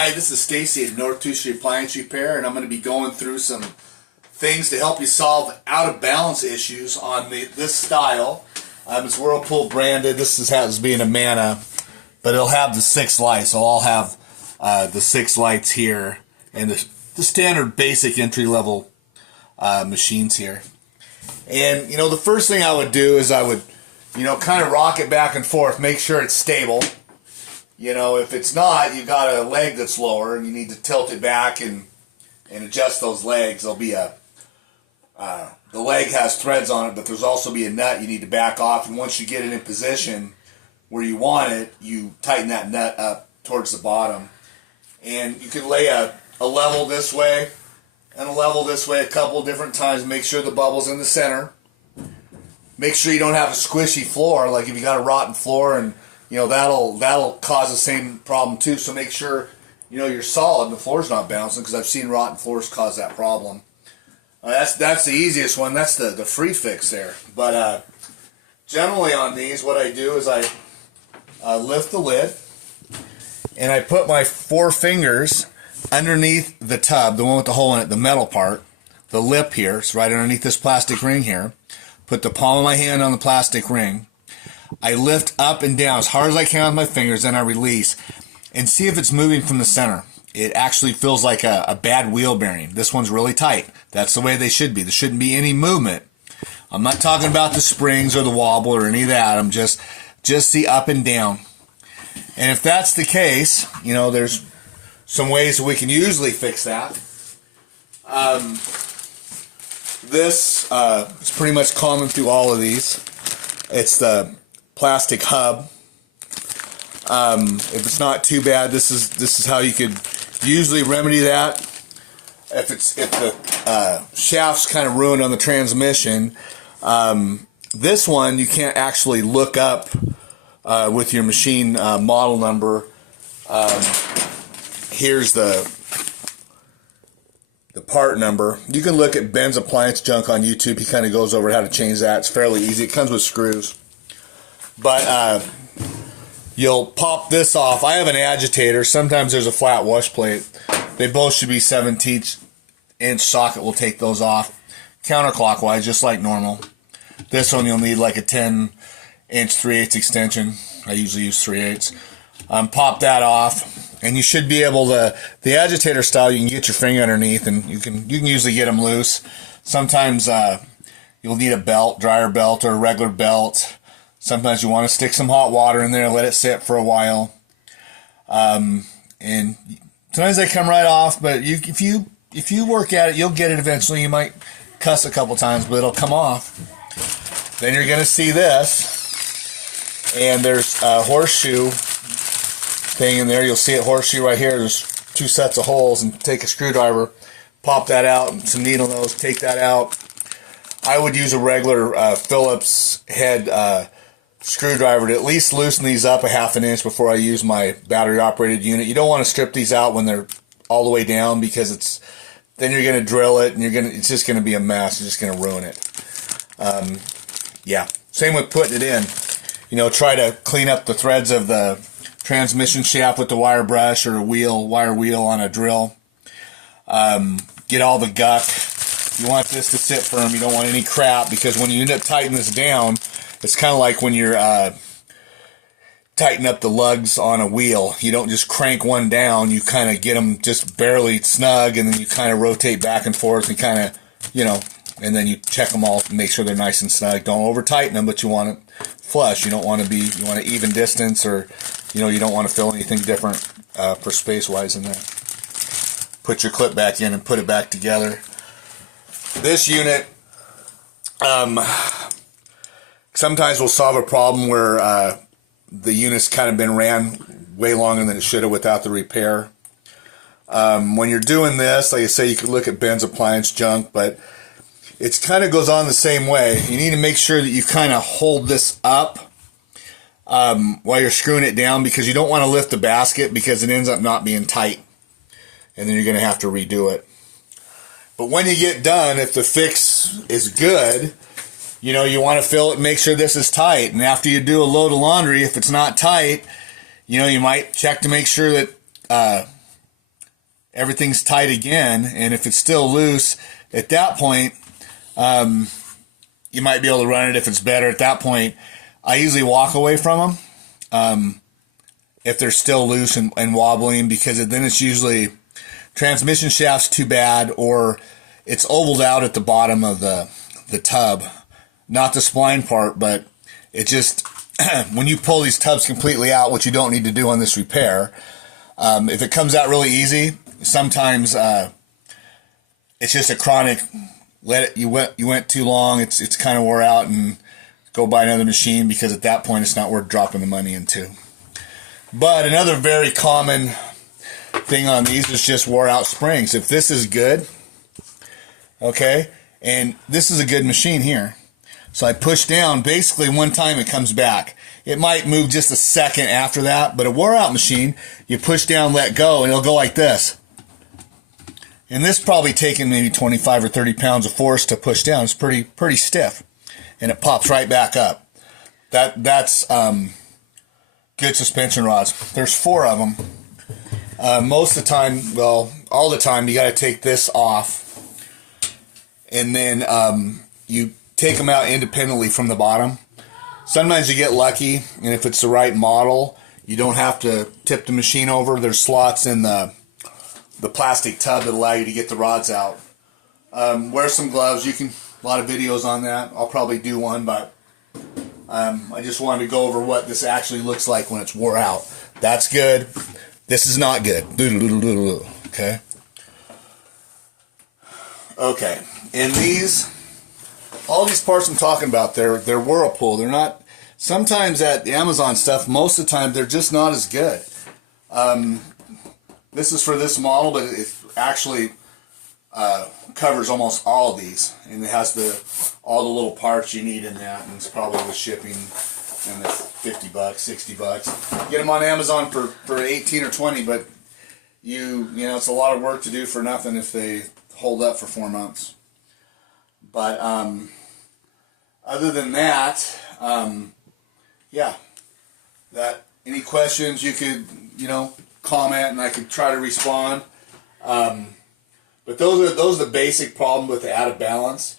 Hi, this is Stacy at North 2nd Street Appliance Repair, and I'm going to be going through some things to help you solve out of balance issues on this style. It's Whirlpool branded. This happens to be an Amana, but it'll have the 6 lights. So I'll have the 6 lights here and the standard basic entry level machines here. And the first thing I would do is I would kind of rock it back and forth, make sure it's stable. If it's not, you've got a leg that's lower and you need to tilt it back and adjust those legs. There'll be the leg has threads on it, but there's also be a nut you need to back off. And once you get it in position where you want it, you tighten that nut up towards the bottom. And you can lay a level this way and a level this way a couple different times. Make sure the bubble's in the center. Make sure you don't have a squishy floor, like if you got a rotten floor, and that'll cause the same problem too. So make sure you're solid and the floor's not bouncing, because I've seen rotten floors cause that problem. That's the easiest one. That's the free fix there. But generally on these, what I do is I lift the lid and I put my 4 fingers underneath the tub, the one with the hole in it, the metal part, the lip here. It's right underneath this plastic ring here. Put the palm of my hand on the plastic ring. I lift up and down as hard as I can with my fingers, then I release and see if it's moving from the center. It actually feels like a bad wheel bearing. This one's really tight. That's the way they should be. There shouldn't be any movement. I'm not talking about the springs or the wobble or any of that. I'm just see up and down. And if that's the case, there's some ways that we can usually fix that. This is pretty much common through all of these. It's the plastic hub. If it's not too bad, this is how you could usually remedy that. If the shaft's kind of ruined on the transmission, this one you can't actually look up with your machine model number. Here's the part number. You can look at Ben's Appliance Junk on YouTube. He kind of goes over how to change that. It's fairly easy. It comes with screws. But you'll pop this off. I have an agitator. Sometimes there's a flat wash plate. They both should be 17-inch socket. We'll take those off counterclockwise, just like normal. This one you'll need like a 10-inch 3/8 extension. I usually use 3/8. Pop that off. And you should be able to, the agitator style, you can get your finger underneath and you can usually get them loose. Sometimes you'll need a belt, dryer belt or a regular belt. Sometimes you want to stick some hot water in there and let it sit for a while. And sometimes they come right off, but if you work at it, you'll get it eventually. You might cuss a couple times, but it'll come off. Then you're going to see this, and there's a horseshoe thing in there. You'll see it horseshoe right here. There's 2 sets of holes, and take a screwdriver, pop that out, and some needle nose, take that out. I would use a regular Phillips head screwdriver to at least loosen these up a 1/2 inch before I use my battery operated unit. You don't want to strip these out when they're all the way down, because then you're going to drill it and it's just going to be a mess. You're just going to ruin it. Yeah. Same with putting it in. Try to clean up the threads of the transmission shaft with the wire brush or a wire wheel on a drill. Get all the guck. You want this to sit firm. You don't want any crap, because when you end up tightening this down, it's kind of like when you're tightening up the lugs on a wheel. You don't just crank one down. You kind of get them just barely snug, and then you kind of rotate back and forth and kind of, and then you check them all to make sure they're nice and snug. Don't over tighten them, but you want it flush. You don't want to you want an even distance, or you don't want to fill anything different for space wise in there. Put your clip back in and put it back together. This unit sometimes will solve a problem where the unit's kind of been ran way longer than it should have without the repair. When you're doing this, like I say, you could look at Ben's Appliance Junk, but it kind of goes on the same way. You need to make sure that you kind of hold this up while you're screwing it down, because you don't want to lift the basket, because it ends up not being tight, and then you're going to have to redo it. But when you get done, if the fix is good, you want to fill it and make sure this is tight. And after you do a load of laundry, if it's not tight, you might check to make sure that everything's tight again, and if it's still loose, at that point, you might be able to run it if it's better. At that point, I usually walk away from them if they're still loose and wobbling, because then it's usually transmission shaft's too bad, or it's ovaled out at the bottom of the tub. Not the spline part, but it just, when you pull these tubs completely out, which you don't need to do on this repair, if it comes out really easy, sometimes it's just a chronic, you went too long, it's kind of wore out, and go buy another machine, because at that point it's not worth dropping the money into. But another very common thing on these is just wore out springs. If this is good, okay, and this is a good machine here, so I push down, basically one time it comes back. It might move just a second after that, but a wore out machine, you push down, let go, and it'll go like this. And this probably taking maybe 25 or 30 pounds of force to push down. It's pretty stiff, and it pops right back up. That's good suspension rods. There's 4 of them. Most of the time, well, all the time, you got to take this off, and then you take them out independently from the bottom. Sometimes you get lucky, and if it's the right model, you don't have to tip the machine over. There's slots in the plastic tub that allow you to get the rods out. Wear some gloves. You can, a lot of videos on that. I'll probably do one, but I just wanted to go over what this actually looks like when it's wore out. That's good. This is not good. Okay. Okay. And all these parts I'm talking about, they're Whirlpool. They're not, sometimes at the Amazon stuff, most of the time they're just not as good. This is for this model, but it actually covers almost all of these, and it has all the little parts you need in that, and it's probably with shipping and it's $50, $60. Get them on Amazon for 18 or 20, but you know it's a lot of work to do for nothing if they hold up for 4 months. But other than that, yeah, any questions you could comment, and I could try to respond. But those are the basic problem with the out of balance.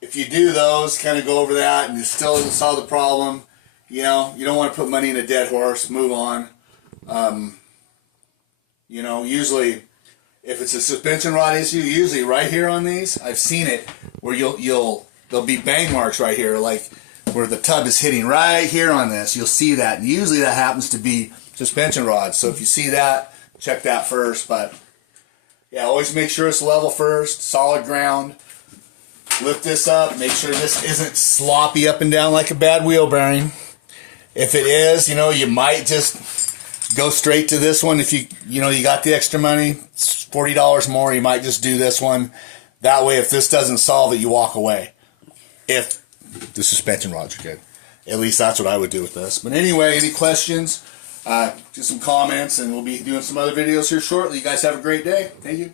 If you do those, kind of go over that, and you still doesn't solve the problem, you don't want to put money in a dead horse. Move on. Usually, if it's a suspension rod issue, usually right here on these, I've seen it where there'll be bang marks right here, like where the tub is hitting right here on this. You'll see that, and usually that happens to be suspension rods. So if you see that, check that first. But yeah, always make sure it's level first, solid ground. Lift this up, make sure this isn't sloppy up and down like a bad wheel bearing. If it is, you might just go straight to this one. If you got the extra money, it's $40 more, you might just do this one. That way, if this doesn't solve it, you walk away. If the suspension rods are good. At least that's what I would do with this. But anyway, any questions? Do some comments, and we'll be doing some other videos here shortly. You guys have a great day. Thank you.